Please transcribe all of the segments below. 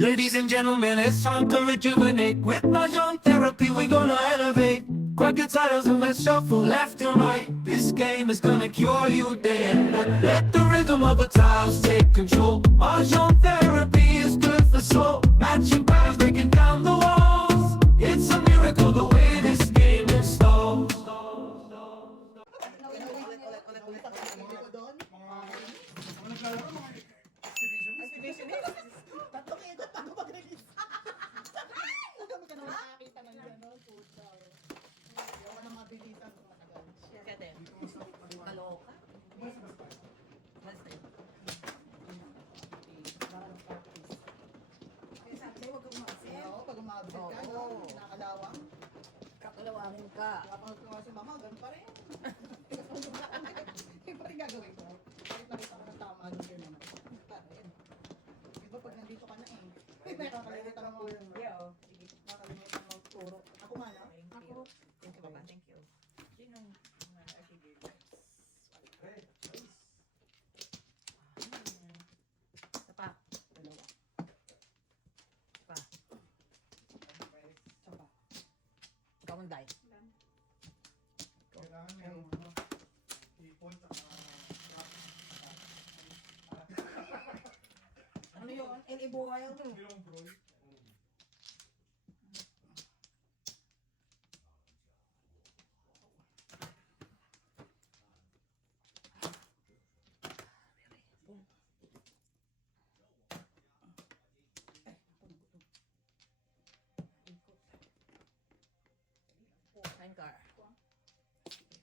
Ladies and gentlemen, it's time to rejuvenate. With Mahjong therapy, we're gonna elevate. Grab your titles and let's shuffle left and right. This game is gonna cure you day and night. Let the rhythm of the tiles take control. Mahjong therapy is good for soul. Matching patterns, breaking down the walls. It's a miracle the way this game installs. Tatlong ikot bago mag-release. Kami ka na nakakita ng gano'n. Puta. Ayaw ka na mabilisan. Kete, kaloka. Basta yun. Kaya sabi sa'yo, huwag kang umasin. Oo, pag umabit ka, Oo. kinakalawang. Kakalawangin ka. Kapag kumasin mama, ganun pa rin. Yung pa rin gagawin ko. Kahit nakita ko ng tama doon din naman. Pa rin. Diba pag nandito ka na eh. Nakakalimutan mo. Yeah, oh. Sige. Nakakalimutan mo turo. Ako nga na. Thank you. Thank you, Papa. Thank you. Sinong sige. Isa pa. Dalawa. Isa pa. Isa pa. Ikaw ang die. Kailangan merong ipon tsaka Ano yun? Buhay ako. gilong bro. Nine car.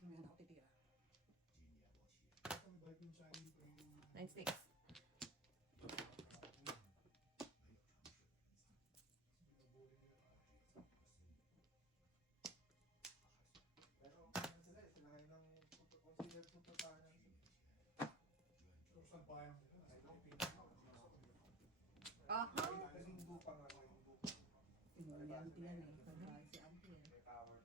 Ngayon ako titira. Nine sticks. Pero sila eh, sila ngayon ang consider pupuntahan ng sa bayan nila. Ay, Pilipinas. Aha. Kasi hindi pa nga ngayon. Pinuliante yan eh. Nagbahay si Auntie eh. May power.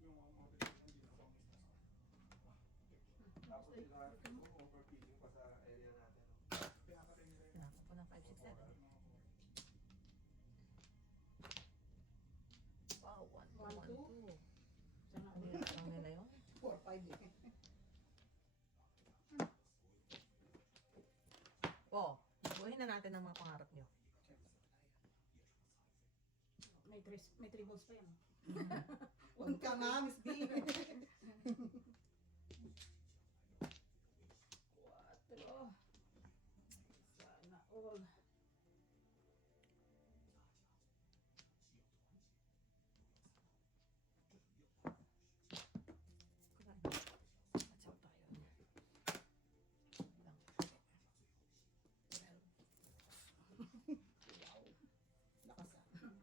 Yung mga motivation dito sa tapos sila overfeeding pa sa area natin. Kaya patay nila yun. Sinakot ko ng 5, 6, 7. Wow, 1, 1, 2. Ano yung parang nila yun? 4, 5 eh. Oh, buhin na natin ang mga pangarap nyo. May tribbles pa yan. Huwag ka nga, Miss B. 4. Sana all. Watch out tayo. Lakas ah.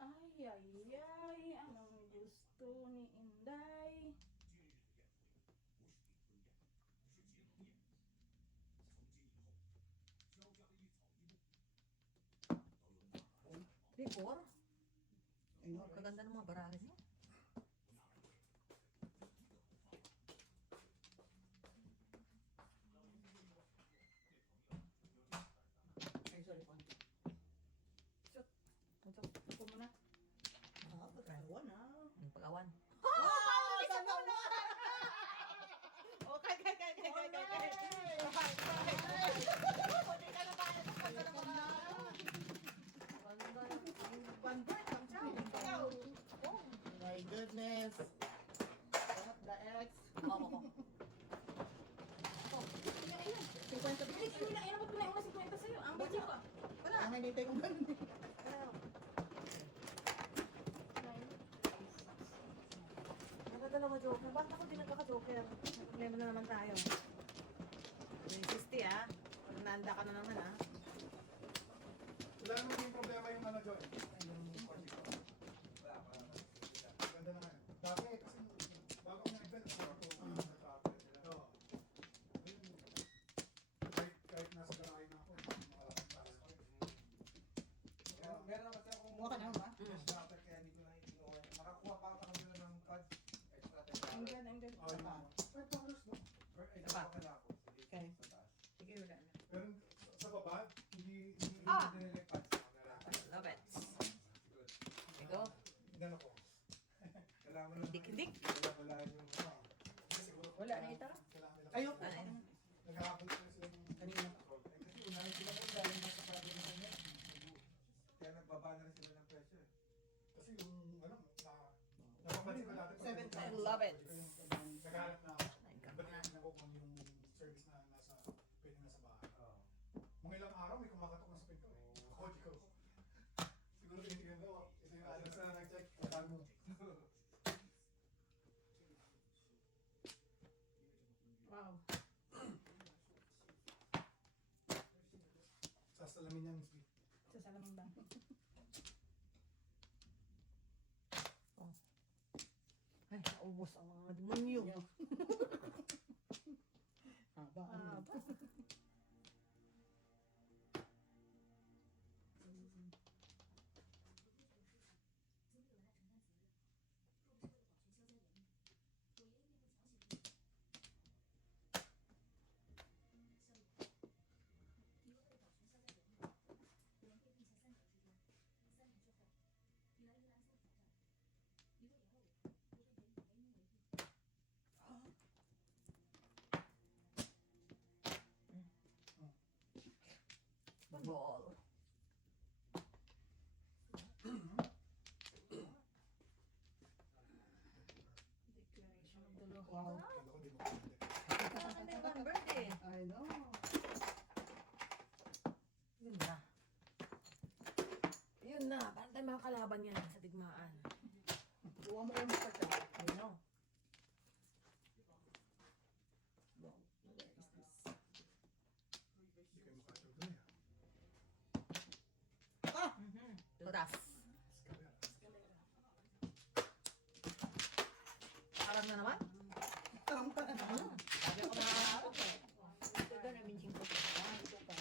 Ay, ay, ay, anong gusto ni Inday? Before, Ayun, kaganda ng mga barahe nyo. ay, sorry po. Ito, Ako muna. Ah, pagkawan ah. yung pag-awan. Oh, sana mo! Okay, My goodness. What the X? Oo. 50 bilis. Wala. Ang hinintay kong ganun eh. Nagdadala mo joker. Bakit ako din nagkaka-joker? May problema na naman tayo. 60 ah. Pag naanda ka na naman ah. Wala naman yung problema yung ano Joy. Ganda naman. Dati kasi bago nga event ako nag-travel sila. Kahit nasa garahe na ako, makalakad tayo. Ah! Hindi nila yung pants. Love it. Ito. Inano ko. Kailangan mo lang. Dik-dik. Wala yung siguro. Wala na ito. Kailangan nila. Ayun. Nagkakabot sila sila ng Kanina. kasi unahin sila kung galing na sa sabi ng kanya. Kaya nagbaba na rin sila ng presyo eh. Kasi yung ano, napapansin ko dati. Seven I love it. Naghahanap na ako. Ay, ka. Balik na ko kung yung service na nasa, pwede na sa bahay. Mga ilang araw may kumakatok na sa pinto eh. Kodi ko. Siguro tinitignan ko, ito yung address na nag-check. Katago mo. Wow. Sa salamin niya, Miss B. Sa salamang ba? Ay, naubos ang mga demonyo. Haba. Haba. Ball. Declaration of the law. Wow. Wow. Kala ko di mo pwede. Ang birthday. I know. Yun na. Yun na. Paano tayo makakalaban yan sa digmaan? Buwa mo kayo magpagka. I know. Wow. Where is this? Hindi kayo makasyaw doon eh. Tutas. Escalera. Alam na naman? Tarang pa na naman. Sabi ako na ako eh. Ito doon ang minching ko. Ito pa.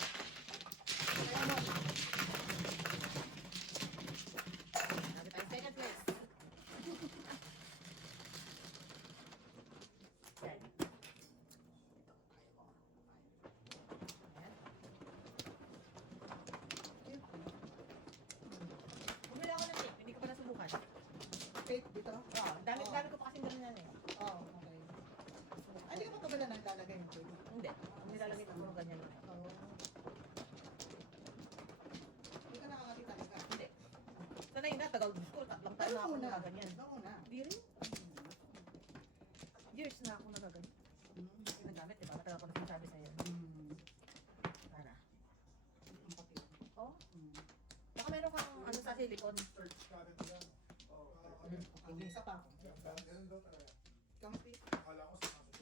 Sabi tayo second place. Yan. Bumili ako ng tape, hindi ko pa nasubukan. Tape dito? Oo, dami ko pa kasing ganun yan eh. Oh, okay. Ay, hindi ka pa pala naglalagay ng tape? Hindi, ang nilalagay ko puro ganyan lang. Oo. Hindi ka nakakakita ka. Hindi. Sanay na, tagal ko, tatlong taon na ako nagaganyan. Ano muna? Hindi rin. Years na ako nagaganyan. Nagamit, di ba? Matagal ko na sinasabi sa'yo. Para. Ang papel. Oh, baka meron kang ano sa silicone. Search ka rin nila. Okay, isa pa ako. Ganun daw talaga. Kampi. Akala ko sa kaso.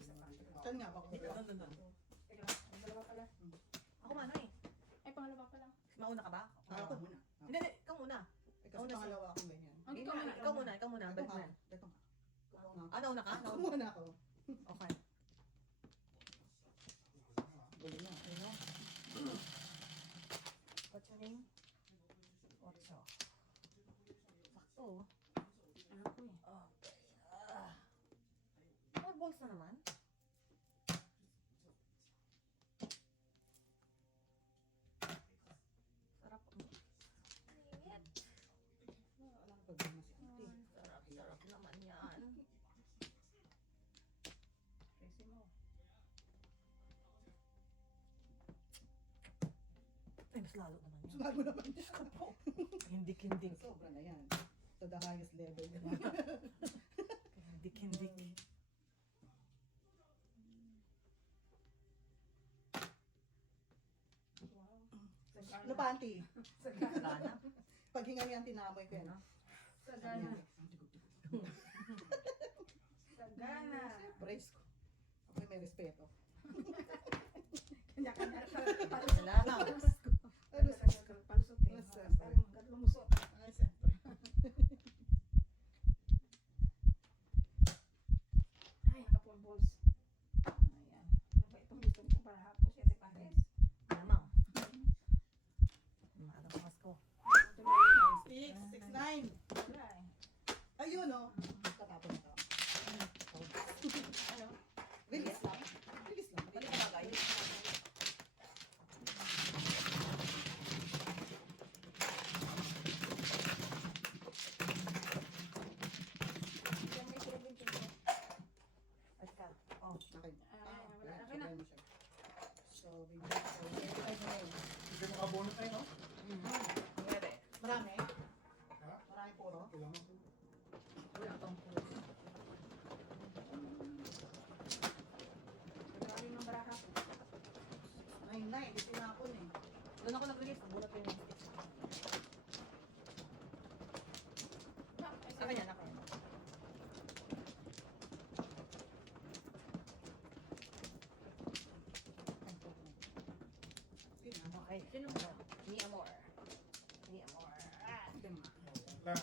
Saan nga ba? Dito, doon. Teka lang, ang dalawa pala. Ako mano eh. Ay, pangalawa pala. Mauna ka ba? Ako muna. Hindi, hindi, ikaw muna. Eh, kasi pangalawa akong ganyan. Ang Ikaw muna, ikaw muna, ikaw muna. Ito Balik nga. mo yan. Ito nga. Ako nga. Ah, nauna ka? Ako muna ako. Okay. Galing na. Ano? What's your name? Otso. Sakto. Ano ko eh. Okay. More balls na naman. Sarap. Init. Wala ka problema si auntie. Sarap, sarap naman yan. Kasi mo. Ay, mas lalo naman yan. Sumago naman. Diyos ko po. Hindik-hindik. Sobra na yan. To the highest level. Hindik-hindik. Wow. Ano pa, auntie? Wala na. Pag hinga niyan, tinamoy ko yan. Sagana. Sagana. Siyempre, ko. Ako may respeto. Kanya-kanya. Wala na. Ano sa Palusot eh. Yes, sir. Lumusot. Ay, siyempre. Ay, kapon balls. Ayan. Ano ba itong gusto ko para hapos? Yate pares. Malamang. Maano pa mas ko. 6, 6, 9. Wala eh. Ayun, no? Katapon na to. Ano? Bilis lang. Bilis lang. Balik ka bagay. Nakabunot tayo, no? Pwede. Marami? Ha? Marami puro? Kailangan po. Wala pang puro. Marami ng baraha. Ayun na, hindi tinapon eh. Doon ako nag-release. Nabulat ko yung sticks. Sa kanya, na kanya. Okay. Sino mo? Mi amor. Mi amor. Ah. Wala.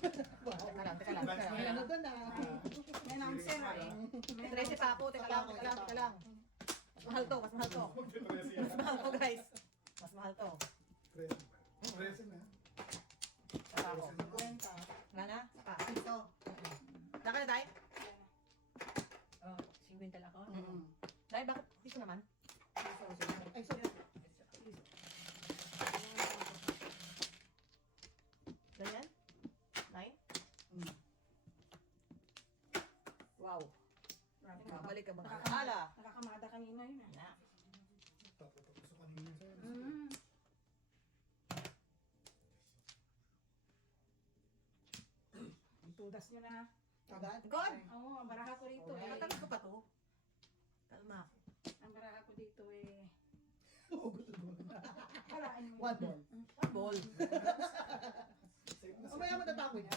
Teka lang, teka lang. Lance na May yan. ano doon ah. May announcer eh. May 13 pa ako. Teka lang, teka lang, teka lang. Mas mahal to, mas mahal to. Tresi Mas yan. mahal to, guys. Mas mahal to. Tresi ba? Tresi na. Saka ako. Kwenta. Wala na? Saka. Ito. Saka na, Day? Oh, 50 lang ako. Mm. Day, bakit dito naman? Ay, sorry. Ganyan? 9? Mm. Wow. Grabe nga. Babalik ka ba? Ala! Nakakamada kanina yun ah. Na. Tapos kanina sa'yo. Mm. Tudas nyo na. Agad? God! Oo, ang baraha ko rito eh. Matagal ko pa to. Kalma. Ang baraha ko dito eh. Hugot mo. Paraan mo. One ball. Ball. Safe na Mamaya matatakoy niya.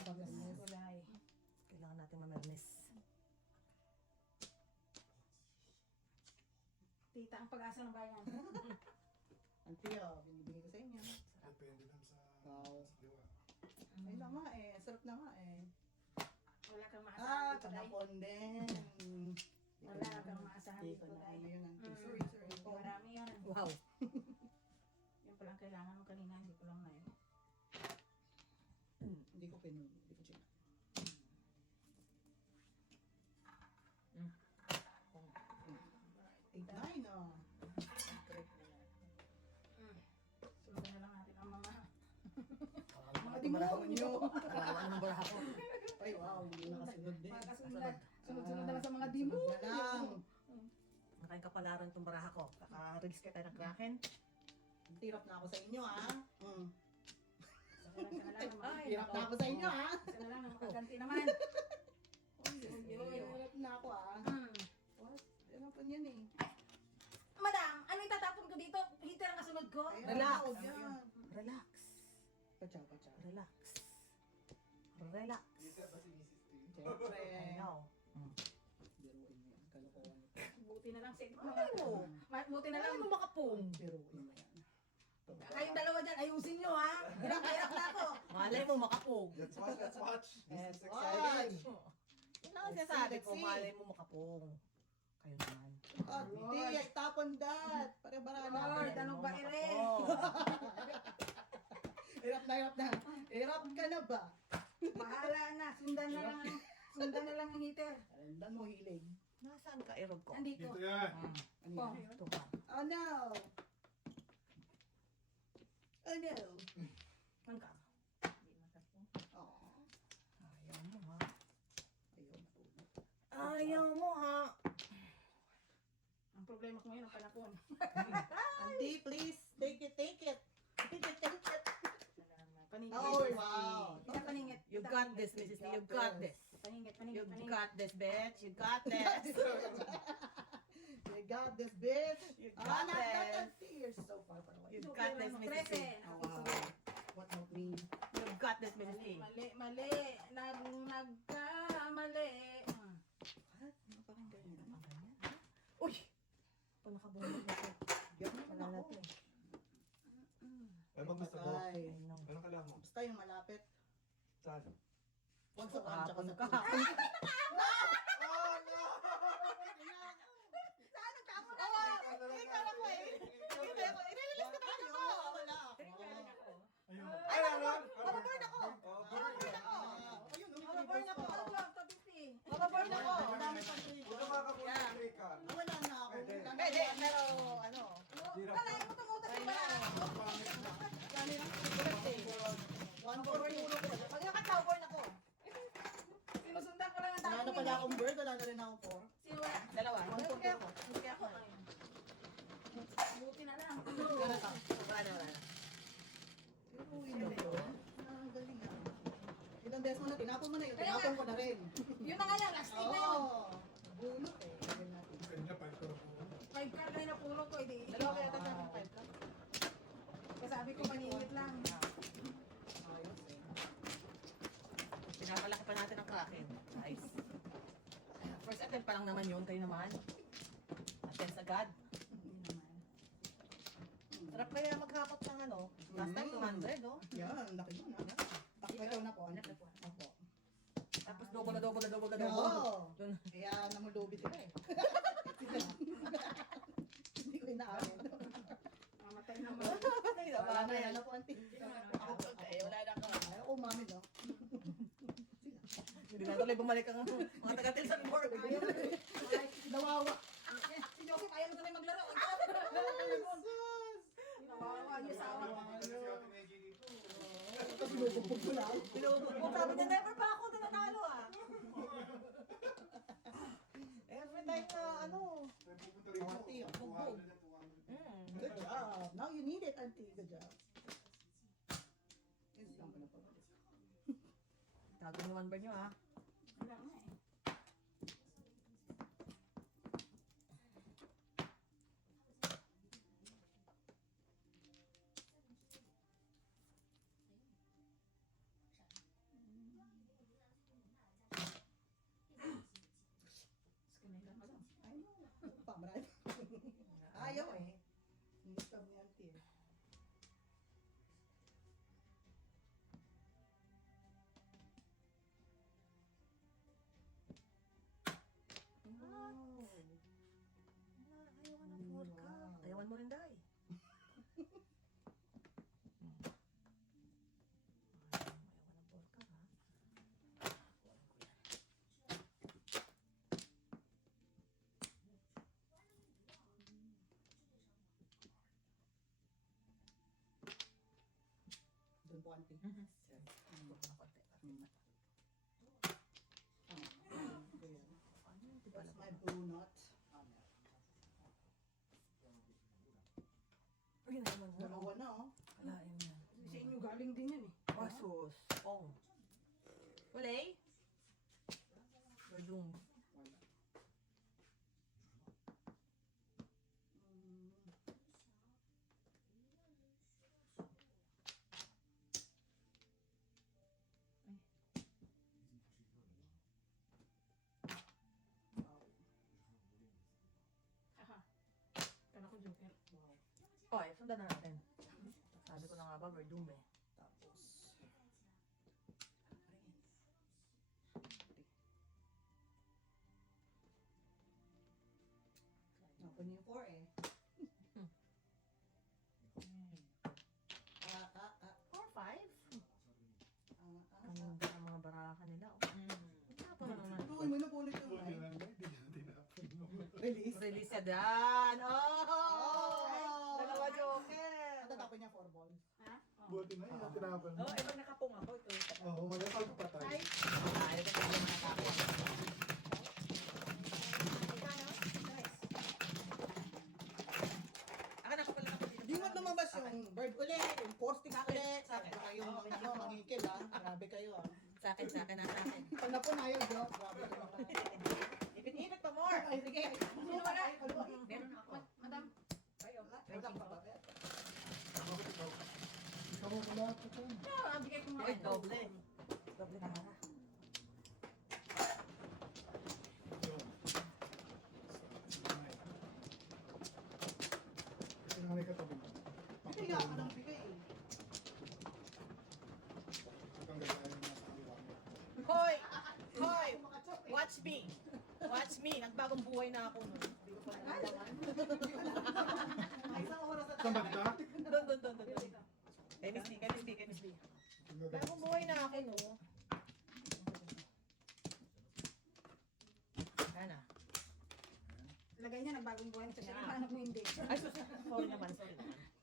Wala eh. Kailangan natin mamernes. Tita, ang pag-asa ng bayan. Ang tiyo, binibigay ko sa inyo. Depende lang sa Wow. diwa. Ayun na nga eh. Sarap na nga eh. Wala kang maasahan dito, Day. Kanapon din. Wala kang maasahan Hindi dito, ko na Day. ano yun. Mm. Sorry, sorry. Marami yan. Wow. Yung palang kailangan mo kanina, hindi ko lang na yun. Hindi ko pinun. Hindi ko china. Nine ah. Sundan na lang natin ang mga Mga demonyo. Kawawa ng baraha ko. Ay wow, hindi nakasunod din. mga kasunod. Sunod-sunod na lang sa mga demo. Sunod na lang. Nakain kapalaran tong baraha ko. Kaka-release ka tayo ng Kraken. Tirap na ako sa inyo ah. Mm. Ay, Tirap na ako sa inyo ah. Isa na lang, makaganti naman. Tirap na ako ah. Mm. What? Ano pa yan eh? Madam, ano yung tatapon ko dito? Heater ang kasunod ko? Ay, Relax. ano yan? Relax. Pacha, pacha. Relax. Relax. Siyempre. I know. Biruin mo yan. Kalokohan mo. Buti na lang sa Ay mo. Buti na lang. Alam mo makapong. Biruin mo yan. Kayong dalawa dyan, ayusin nyo ha. Hirap na ako. Malay mo makapong. Let's watch, let's watch. This is Watch! exciting. Yun lang ang sinasabi ko. Let's see. Malay mo makapong. Kayo naman. Ah, hindi, ay tapon that. Pare bara Lord, na. ano ba ere? Hirap na, hirap na. Hirap ka na ba? Bahala na, sundan na lang ang heater. Alandan mo hilig. Nasaan ka, Erog ko? Andito. Dito yan. Ano Oh. yan? Ito ka. Oh no! Oh no! Man ka. Oh, Ayaw mo ha. ayaw matulog. Ayaw mo ha. Ang problema ko ngayon, ang panapon. Auntie, please, take it, take it. Take it, take it. Paningit. Oh, wow. Isa paningit. You got this, Mrs. Lee. You got this. Paningit, You paningit. got this, bitch. You got this. You got this, bitch. You Ah, got not this. that You're so far away. You got this, Mrs. Lee. Oh, wow. What note mean? You got this, Mrs. Lee. Mali. Nagkamali. Napakinggan niyo. Uy! Pa nakabunod na siya. Yan naman Wala na ako. to eh. Ano bang gusto mo? Ay, I know. Anong kailangan mo? basta yung malapit. Saan? Huwag sa pan, tsaka Kahapon sa ka. pan. Oh, no! Saan ang tama na? Ikala ko eh. I-release ko tayo ko. Wala ako. Ayun. Ay, ano? Mababurn ako. Oh, Mababurn ako. Ayun, Mababurn ako. Mababurn. Mababurn ako. Ang dami pang trigger. Huwag ka makapunta Yeah. sa trika. Wala na ako. Pwede. Wala na Pwede, ako. pero ano. Talay mo tumutas Ay, ko ba? Pangit na. Dami ng birthday. One for puro ko. Pag nakataborn ako. Sinusundan ko lang ang Wala na pala akong bird, wala na rin akong four. Siwa. Dalawa. Hindi ako. Hindi ako. Buti na lang. Ganun ka. tinapon mo na yun, tinapon ko na rin. Yun na nga yan, last week na yun. Oo. Bulot eh. Ganyan natin. Kanina, 5 ko na po. 5 card na yung napulot ko, hindi. Dalawa kaya tayo ng 5 ka? Kasi sabi ko, maningit lang. Ayos eh. Pinapalaki pa natin ang kraken. Nice. First attempt pa lang naman yun. Kayo naman. Attempts agad. Hindi naman. Sarap kaya maghakot ng ano. Last time, 200, no? Yan, laki mo na. Pakita na po. Opo. Tapos double na double na double na Oo. double. Dun. Kaya namulubi sila eh. Hindi ko inaamin. Mamatay naman. Patay na. Wala na yan na po, auntie. Okay, wala na ka. Ay, oo, mami, no? Hindi na tuloy bumalik ang mga taga-til sa board. Nawawa. Si Joseph, ayaw mo tuloy maglaro. Nawawa niyo sa awa. Tapos binubugbog ko lang. Pinubugbog. Sabi niya, never pa ako tinatalo ah. Every time na ano. Pupunta rin po. Auntie, ang Bugbog. Good job. Now you need it, auntie. Good job. Yes, lang ko na po. Tago ni one bar niyo ah. Wala nga eh. Skinailan ka lang. Ay, no. Pamarad. Ayaw eh. Nistab ni auntie eh. Wow. Ayawan ng vodka. Ayawan mo rin dahil. Ayawan ng vodka ha. Doon po, auntie. That's my blue nut. Ay, naman mo. Dalawa na oh. Wala yun yan. Sa inyo galing din yan eh. Wasos. Oh. Walay? Badung. Haha. Kala ko joker. Okay, sundan na natin. Sabi ko na nga ba, Verdum eh. Tapos. Open yung 4 eh. Or 5? Ang Ah. ganda ng mga baraka nila. Oh. Tapos naman. Tuloy mo na po ulit yung Buti ay. lang, hindi na tinapon mo. Release. Release ka dan. Oh! Oh! Dalawa joker. Natatapon niya 4 balls. Ha? Oh. Buti na yun, tinapon mo. Oh, eh, pag nakapong ako, ito. Oo, magandang patay. Ay, Ayaw ko tayo makakapong. magkano? Guys. Akin ako pala ako dito. Di mo lumabas yung bird ulit, yung four stick ulit. Sa akin. Sabi ko kayong ano, mangikil ah. Grabe kayo ah. Sa akin, sa akin, nasa akin. Pag na po na yung joke, grabe kayo. Ipit-ipit pa more. Ay, sige. Sino wala? Meron ako. Madam. Kayo. Wala pa ba? Bakit ikaw? Ikaw mo pala ito to. Ah, bigay ko nga. Ay, doble. Doble na nga. Yun. Kasi nga may katabi mo. Bigay ka ng bigay eh. Ang ganda yung nasa kaliwa mo. Hoy! Hoy! Watch me! Watch me! Nagbagong buhay na ako nun. Hindi ko pa nalaman. Ay, isang oras at Saan ba kita? Doon. Chemistry. Ang ganda. Bagong buhay na ako, no? Ano? Lagay niya, nagbagong buhay na siya. Sige, paano kung hindi? Ay, sorry naman.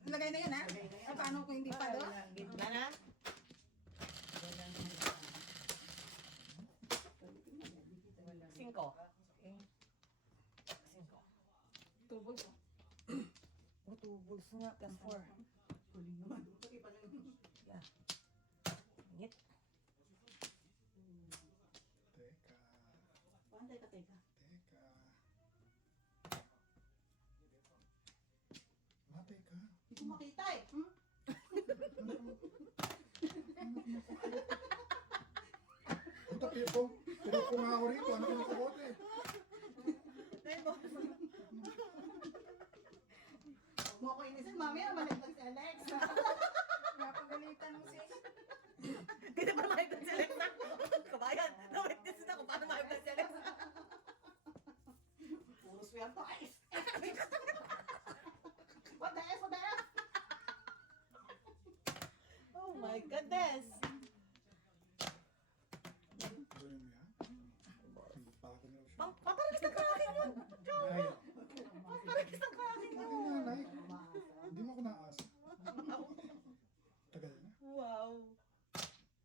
Lagay na yun, ha? Ay, paano kung hindi pa, do? Wala na? Cinco. Okay. Cinco. Tubog, oh. Oh, two bulls nga, plus 4. Huling naman. Pag iba na yun. Yeah. Ngit. Pero kung ako rito, ano ko nakakote? Dahil mo. Huwag mo ko inisin, mamaya malaglag si Alex. Napagalitan mo sis. Hindi pa makikita si Alexa. Kabayan, na-witness na kung paano makikita si Alexa. Puro swerte. Ay! What the F? What the F? Oh my goodness. Gawin mo yan? Bago na siya. Paparilis ng kakin yun. Ay, Paparilis ng kakin akin yun. nanay. Hindi mo ako naasa. Tagal na. Wow.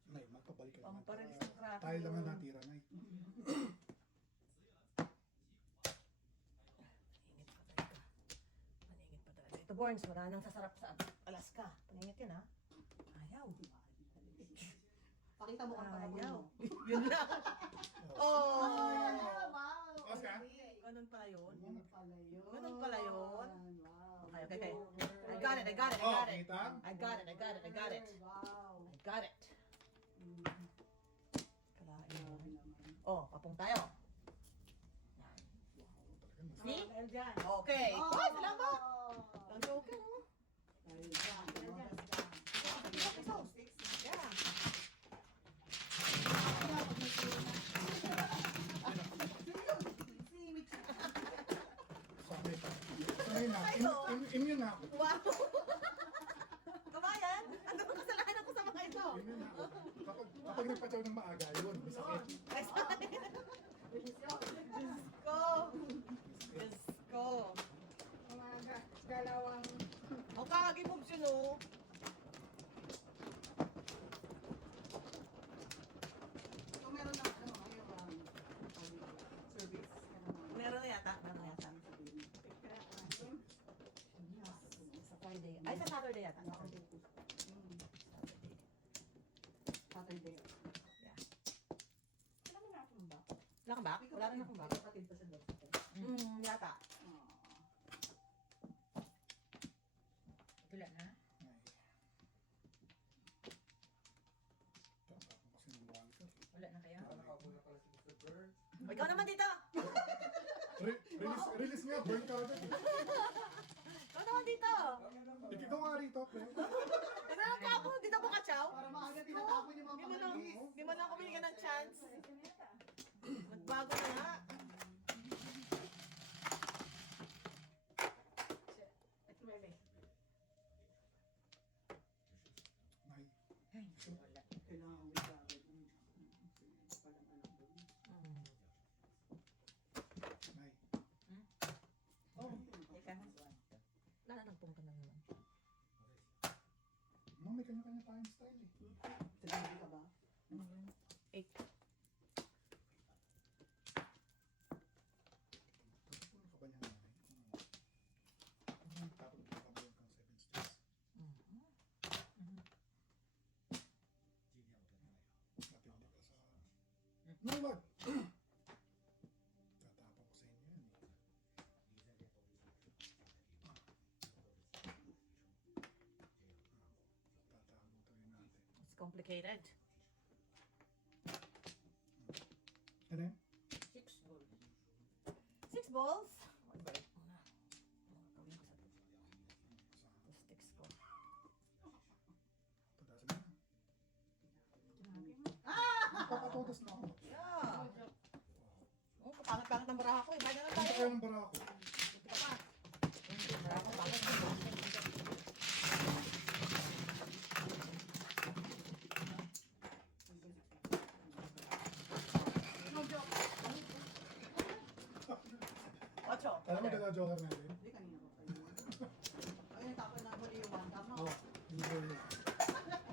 Nay, magpabalik ka naman. Pamparilis ng kakin. Tayo lang ang natira, Nay. Paningit pa talaga. Ito, Borns, wala nang sasarap sa Alaska. Paningit yun, ha? Ayaw. Pakita mo kung Ayaw. Yun lang. Oh. Wow! Tapos ka? Ganun pala yun. Ganun pala yun. Ganun pala yun. Wow. Okay, okay, okay. I got it, I got it, I Oh, got it. kita? I got it, I got it, I got it. Wow. I got it. Kalain mo. Grabe naman. Oh, papung tayo. Talaga, See? Dahil dyan. Okay. Oh! Ay, salamat. Ang joker, no? Dahil dyan, lumabas dyan. Yeah. Kaya pag may sila na. Si Mitch. Sanay pa. Sanay na. Immune na ako. Wow. Kabayan, ano bang kasalanan ko sa mga ito? Immune na ako. Kapag nagpatsaw ng maaga, yun, may sakit. Ay, sorry. Diyos ko. Diyos ko. Mga galawang Ang kakagimoves yun, oh. So meron na ano ngayon service. Meron na yata. Meron na yata. Sa Friday. Ay, sa Saturday yata. Saturday. Saturday. Yeah. Alam mo na akong ba? Wala kang back? Wala rin akong back. Kapatid pa sa dog. Yata. Wala na. Ay. Tatapon kasi ng walker. Wala na kayo? O, ikaw naman dito. Release nga, burn ka agad. Ikaw naman dito. Ikaw nga rito, pre. Naglalak ka ako. Dito ko katsaw. Para maaga tinatapon yung mga Di mo na, pangalinis. di mo na ako binigyan ng chance. Ito na yata. Magbago na nga. Ito bebe. Nay, Wala. Kailangan ulit agad. Palang alam doon. nay. Oh, Teka. nalalagpong ka na naman. Ma'am, may kanya-kanya tayong style eh. Sabi ka ba? 8. Ano ka ba niya nanay? Tapos magpapagayon kang 7 steps. Matindi ka sa... No, wag! Tatapon ko sa inyo yan eh. Tatago tayo natin. It's complicated. Ano yun? 6 gold. 6 balls. Magbalik muna. Gawin ko sa sticks ko. Tudasan mo na. Papatodas na ako. Yeah. Oh, pangit-pangit ng baraha ko eh. Bayan na lang Punta tayo. kayo ng bara ako. Buti ka pa. Baraha ko pangit. Ocho. Alam mo na joker natin? Hindi, kanina ko pa yun. Ayun, tapon na huli yung one. Tama. Oo. Hindi.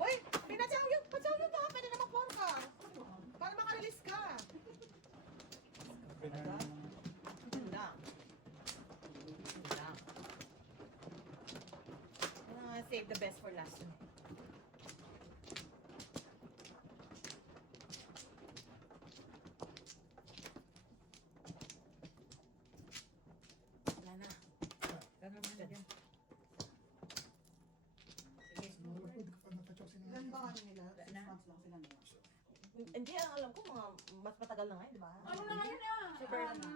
Uy! Pinatsaw yun! Patsaw yun baka pwede na mag-pour ka. Para makarelease ka. Pinag... Yun lang. Yun lang. Save the best for last. Wala na. Ganun mo dyan. Sige. Siguro pwede ka pa natouch Ilan ba sinunod. ano nila? 6 months lang sila nila. Hindi, ang alam ko, mga mas matagal na ngayon, di ba? Ano na ngayon ah?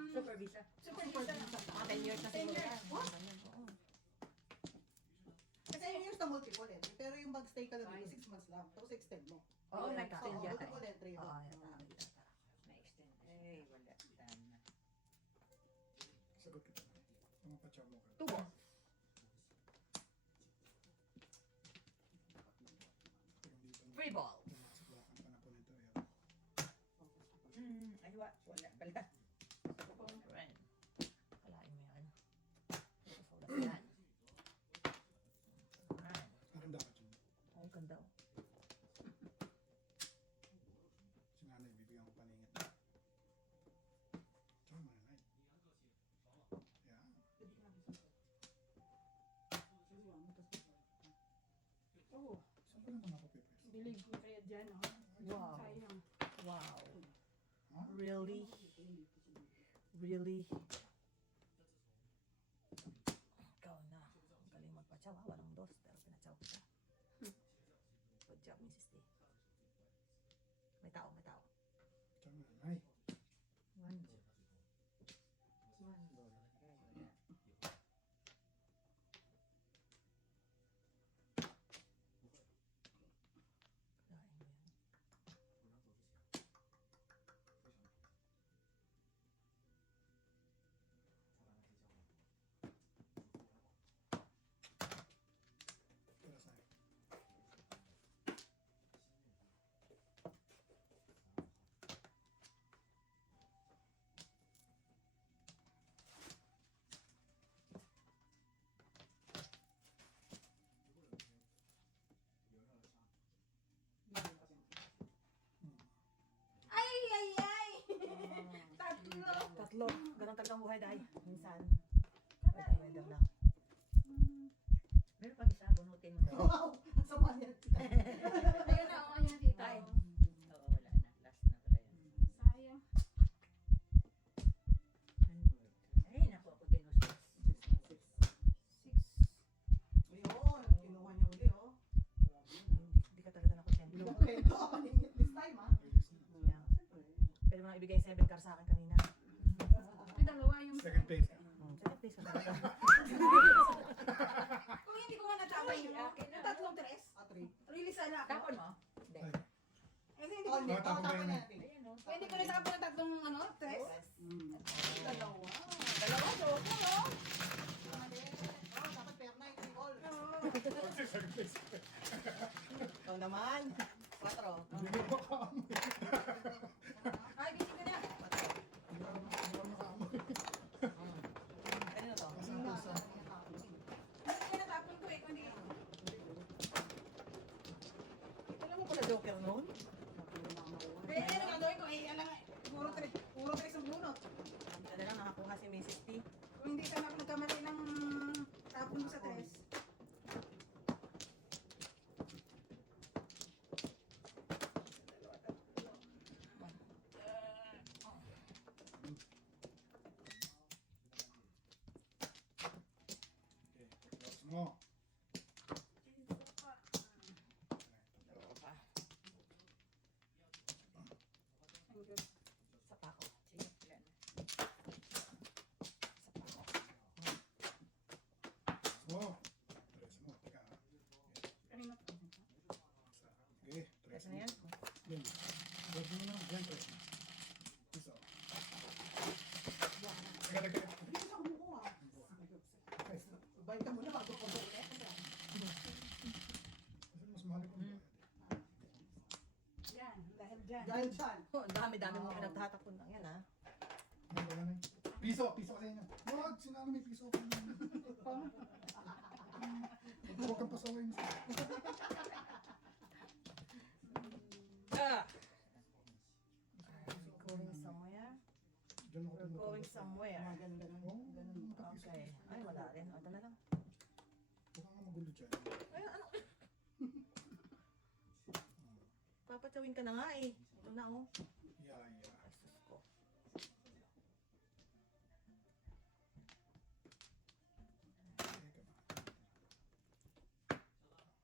Super visa. Super visa. Mga 10 years na 10 siguro years. yan. What? Mga ganyan, oo. Kasi yung sa multiple entry, pero yung mag-stay ka lang dito 6 months lang, tapos extend mo. Oo, Oh, nag-extend Oo, yata. multiple entry yun. Oo, yata. Na-extend. Eh, wala. Tama. Sagot kita. Tumapachaw mo ka. Tubo. Free ball. Subukan pa na po nito. Ay, wala pala. Friend. Kalain mo yan. Susulat yan. Ayan. Akin dapat yun. Oo, ganda. Oh. Si nanay, bibigyan ko paningit. Tsaka mo nanay. Yan. Oo. Saan pa naman ako pipes? Bilig ko kaya dyan oh. Wow. Sayang. Wow. Ha? Really? Really? Ikaw na. Ang galing magpatsaw ha. Walang dos. Pero pinatsaw kita. Good job, Mrs. T. May tao, may tao. Tsaka mo nanay. One ball. One ball. Ay, wala. Kalain mo yan. Para sa'yo. Ay, ay, ay! Tatlo. Tatlo. Ganun talaga ang buhay dahil. Minsan. Weather lang. Meron pang isa, bunutin mo. Wow! Ang sama niya. Ayun na, oh, ayan dito. Ay. Oo, wala na. Last na pala yun. Sayang. One ball. Ay, naku, ako din o six. 6. Ayun, kinuha niya uli, oh. Hindi ka talaga nakontento. Ito, paningit this time, ha? Release na. Yeah. Pwede mo nang ibigay yung 7 car sa akin kanina. Yung dalawa yung... Second place ka. Second place ka talaga. Kung hindi ko nga natapay yung tatlong tres. Ah, 3. Really sana ako. Tapon mo? Hindi. Ay, Kasi hindi ko... Oh, hindi. Tapon Oh, ba tapon yun? natin. Ayan o. Kung hindi ko natapon ng tatlong ano, tres. Dalawa. Dalawa, joke mo, no? Mali. Oh, dapat pair na yung all. Oo. second place. Ikaw naman. 4. Hindi mo makaamoy. Ay, busy ka na. Hindi mo makaamoy. Kanino to? Kasang pusa. Hindi ko natapon ko eh. Kung hindi... Alam mo pala joker noon? Eh, ano gagawin ko? Eh, alam nga. Puro tres ang bunot. Hindi na lang nakakuha si Mrs. T. Kung hindi sana ako nagkamali ng tapon ko sa tres. Okay, close mo. Thank you. Sa pako. Sige, wala na. Sa pako. Mo. Tres mo. Teka. Kanina to. Okay, tres Kasi na mo. yan. Yan. Tres mo na. Yan, tres mo. Isa. Teka, teka. Hindi ko kumukuha. Bayad ka muna bago ko ulit. Kasi mas mahal ko. Yan, dahil dyan. Dahil dyan. Oh, ang dami-dami mo pinagtatapon lang yan, ha? Ano ba yan? Piso kasi yan. Wag, sinano may piso ako. Huwag kang pasawayin sa Ah! Going somewhere? Diyan ako We're going somewhere. Ganun, ganun. Oo, Ganun. makapiso. Okay. Ay, wala rin. Ito na lang. Huwag kang magulo dyan. Ay, ano? Papatsawin ka na nga eh. Ito na, oh. Yeah. Ay, sus ko. Teka ba?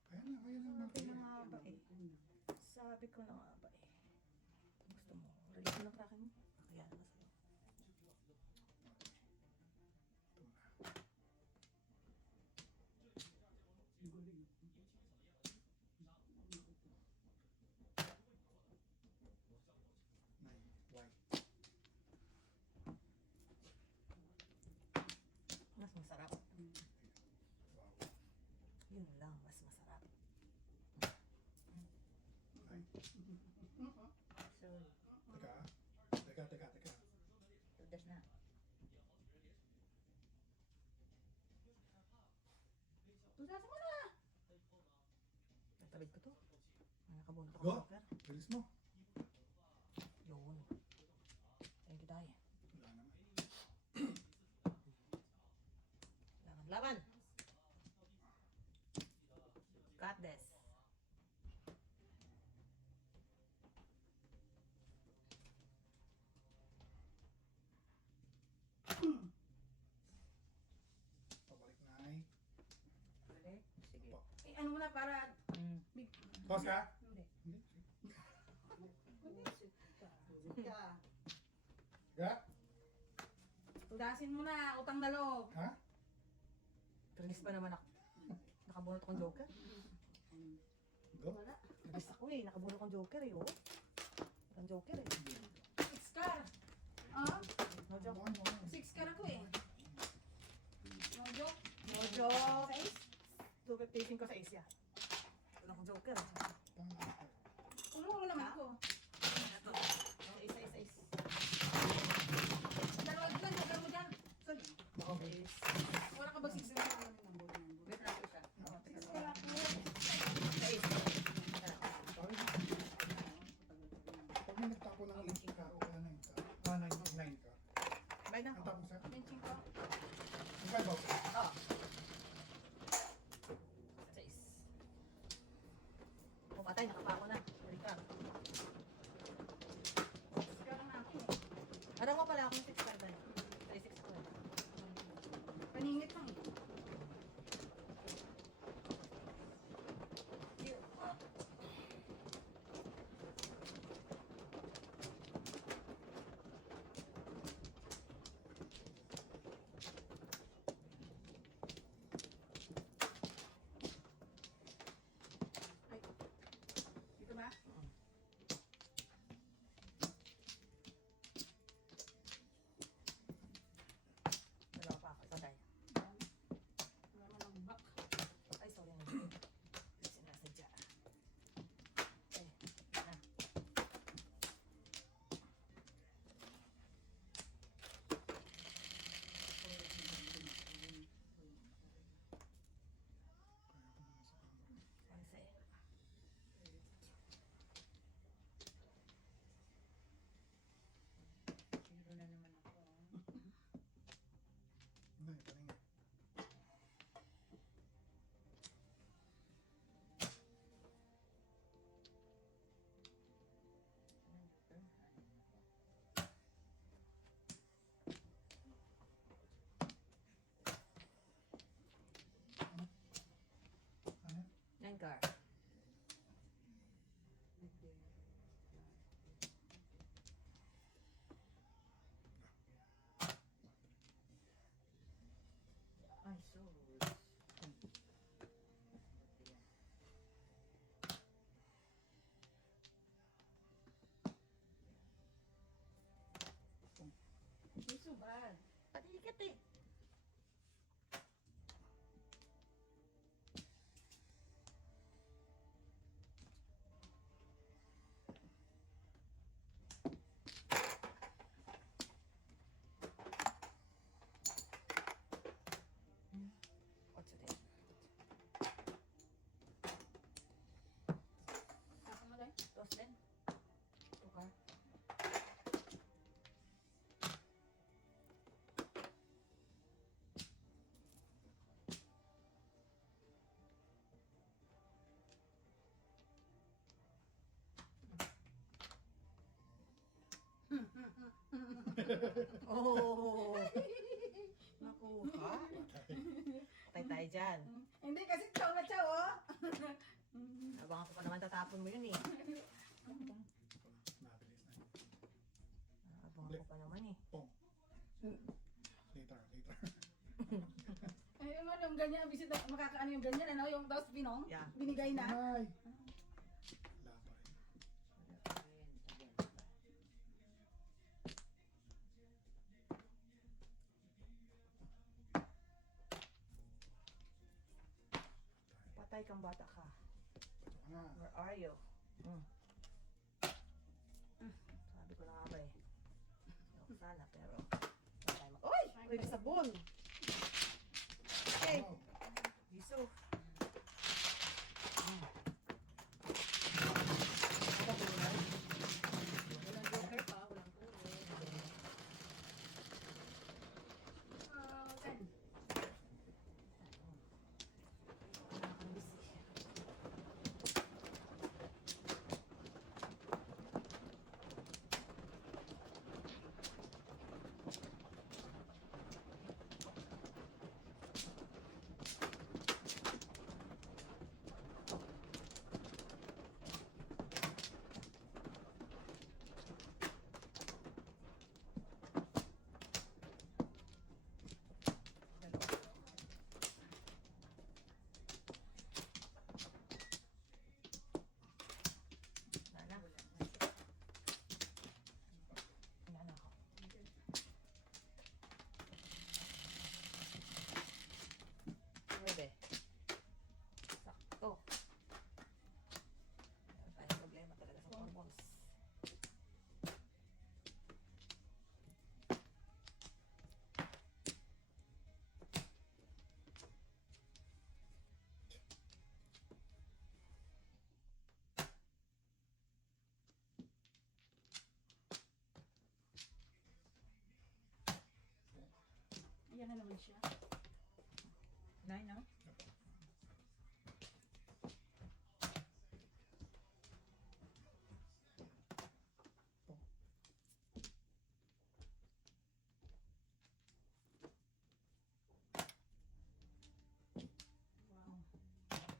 Kaya na. Sabi na nga ba eh. Sabi ko na nga ba eh. Release mo ng kraken mo. Kaya naman sa'yo. Nine. White. Mas masarap. Wow. Yun lang, mas masarap. Nine. So, Teka. tudas na. Tudasan mo na! Natabid ko to. Ay, nakabunot ako Go! ng joker. Release mo. Yun. Thank you, Day. Wala naman. Laban! Got this. Pabalik nine. Balik. Sige. Eh, ano mo na para... Mm. Pause ka? Hindi. Hindi. Ka. Ga? Tudasin mo na, utang na loob. Ha? Release pa naman ako. Nakabunot akong joker. Go? Wala. Release ako eh. Nakabunot akong joker eh. Oh. Ang joker eh. 6 car. Ah, No joke. 6 car ako eh. No joke. No joke. 6? 250 ko sa Asia. Wala akong joker. Ulo naman ako. Ito. Isa. Dalawa dyan, huwag mo dyan. Sorry. Okay. Wala ka ba 6 car? Wait lang isa. 6 car ako. Sa Asia. Sorry. Pag may nagtapo ng 8 ka o kaya 9 ka, 9 ka, Bye na. ang tapos sa, Benching ko. ang 5 out. Oh. Sa is. Pumatay, nakapako na. Balik ka. 6 car na ako eh. Ano mo pala akong 6 card na? 36 ko. Paningit lang eh. Ay. Dito ba? Dalawa pa ako. Patay. Wala mo ng back. Ay, sorry. Sinasadya. Ay, na. Panse. Zero na naman ako. Hindi, palinga. Ano? 9 car. Ay, so. Hindi subad. Patikat eh. What's it in? Ako mo dahil. Dos din. 2 car. Oh! Nakuha. Patay tayo dyan. Hindi kasi chow na chow oh. Abangan ko pa naman tatapon mo yun eh. Nabilis na yun. Ako pa naman eh. Pong. Later. Ay, yung ano, yung ganyan, bisita, makakaano yung ganyan, ano, yung tapos pinong, Yeah. binigay na. Ay! Laban. Patay kang bata ka. Ito nga. Where are you? Sabi ko na nga ba eh. Yung sana pero patay mo. Uy! Uy, sabon! Okay. Wow. Biso. Walang joker pa, walang kulay. Ten. Nana. Nana ako. Pwede. Sakto. Meron tayong problema talaga sa hormones. Ayan na naman siya. Nine, no? Wow.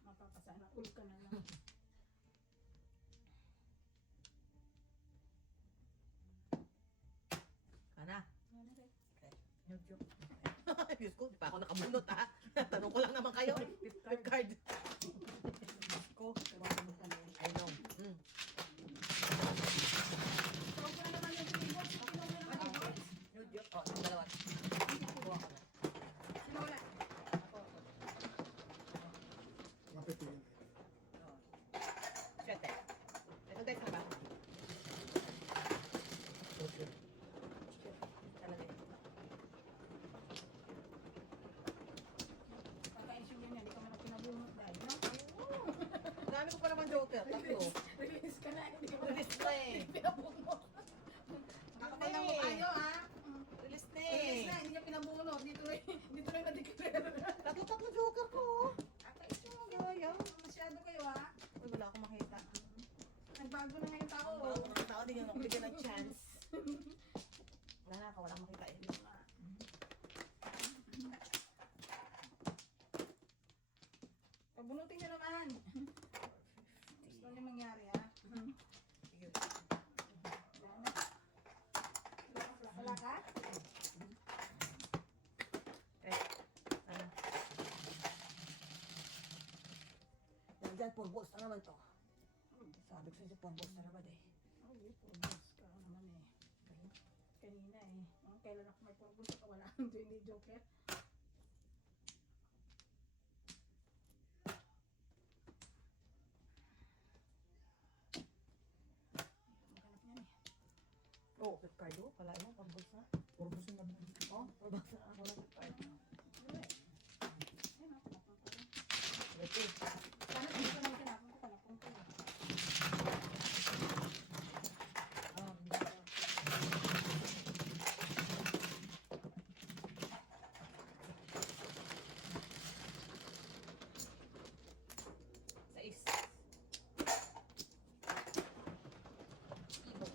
Mapapasana. Ulo ka na lang. Kana. Ano rin? No joke. Diyos ko, di pa ako nakabunot ha. Tanong ko lang naman kayo. Flip card. Diyos ko. I know. Huwag ko na naman yung pinibot. Sino wala naman yung pinibot? No joke. Oh, yung dalawa. Kuha ko na. Sino wala? Mapipigil. Siyete. Ito guys na ba? Okay. Talaga yun. Kakainis yung ganyan. Hindi ka man ang pinabunot dahil. No? Dami ko pa naman joker. Tatlo. Release ka na. Hindi ka man Release na eh. pinabunot. Kakapal lang mo tayo, ha? Release na Release na. eh. Hindi ka pinabunot. Dito rin na-declare. Tatlo joker ko. Kakainis yung Sayang. masyado kayo, ha? Uy, wala akong makita. Nagbago na ngayon tao. Wala akong makita. Hindi nyo bigyan ng chance. Wala na ako. Wala akong makita eh. Pabunutin nyo naman. Gusto nyo mangyari, ha? Sige. Wala ka? Eh, ano? Nandyan, pulbos na naman to. Sabi ko sa'yo, pulbos na naman eh. Ay, pulbos ka naman eh. Kanina eh. Kailan ako may pulbos at wala. Hindi joker. Maghanap niyan eh. Oh, flip card oh. Kalain mo, pulbos na. Purpose yung naman. Oh, pulbos na ako ng flip card. Ayun, tinapon ko rin. Ready? Sana hindi ko lang tinapon ko. Tinapon ko lang. Hindi ko. Sais. Ibo.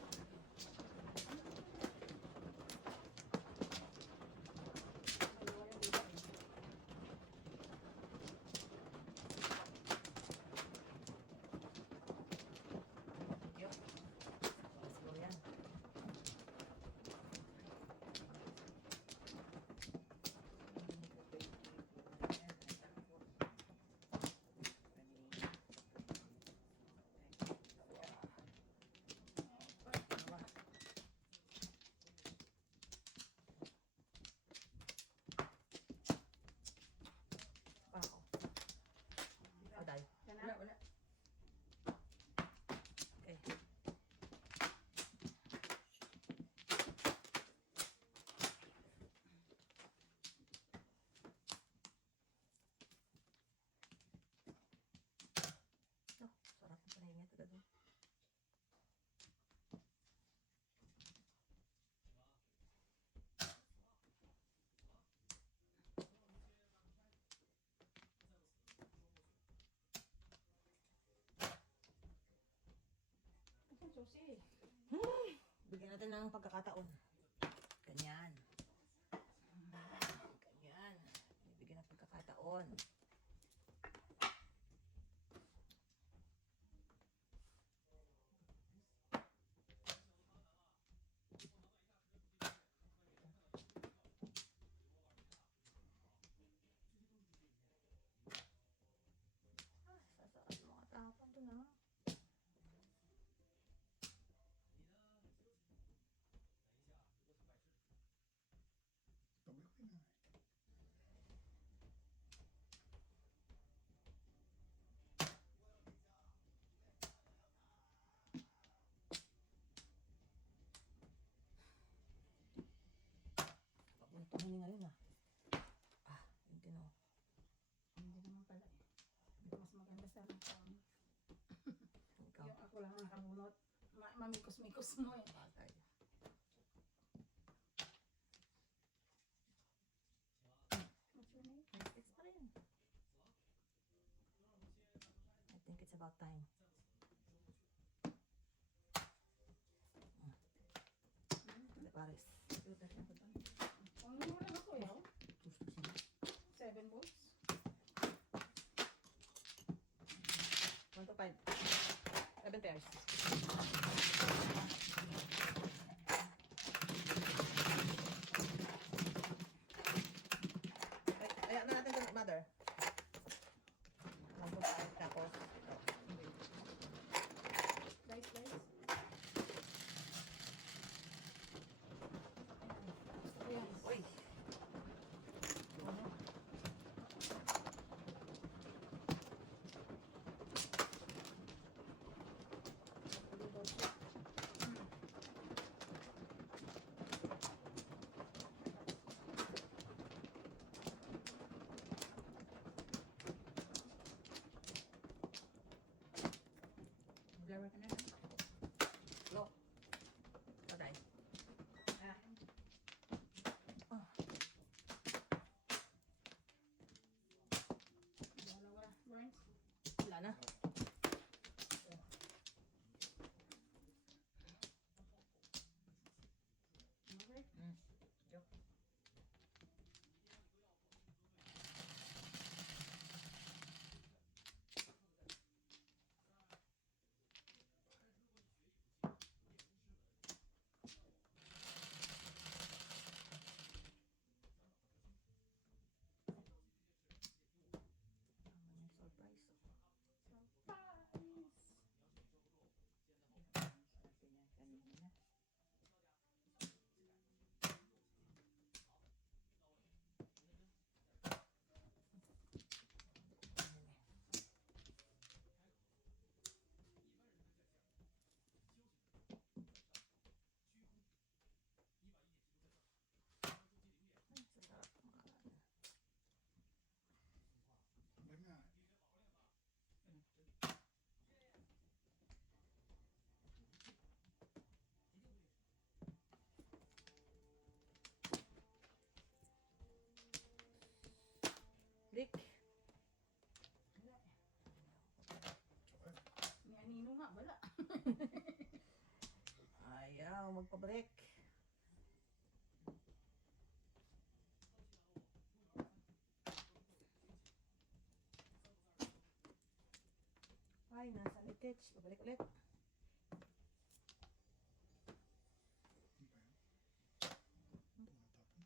Dalawa yung dito eh. agad. Oh. Ang susi. Bigyan natin ng pagkakataon. Ganyan. Ganyan. Bibigyan ng pagkakataon. Sasaan mga tapon to na. Tabi ko na. Papuntong hininga yun ah. Yun din oh. Hindi naman pala eh. Mas maganda sa mga Ikaw. yung ako lang ang nakabunot. Mamikos-mikos mo eh. Bagay. What's your name? It's pa rin. I think it's about time. De Pares. Ang mura lang ako eh. 7 volts. 1 to 5. 7 pairs. Ay, na natin ito, mother. 1 to 5, tapos. Guys. Gusto ko yan. Uy! Blower ka na. Look. Patay. Ah, Wala. Burns. Wala na. Okay. Yok. Surprise. Surprise! sabi niya kanina. Sasarap kumain. Tabi nga. Rick. Ni Anino nga, wala. Ayaw, magpa-break. Ay, nasa litich. Pabalik ulit. Ano ba yan? Tumatapon.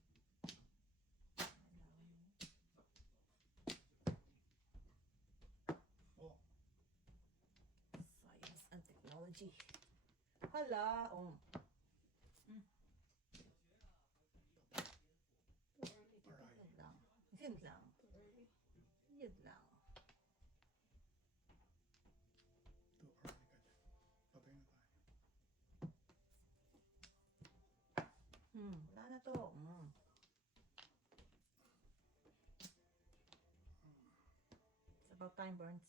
Oh, Science and technology. Hala, Too early. aray. Yun lang. Yun lang. Too early. Yun lang. Too early ka dyan. Patay na tayo. Wala na to. It's about time, Burns.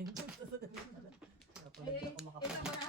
Ay, gusto sa gabi na lang. Eh, ito ba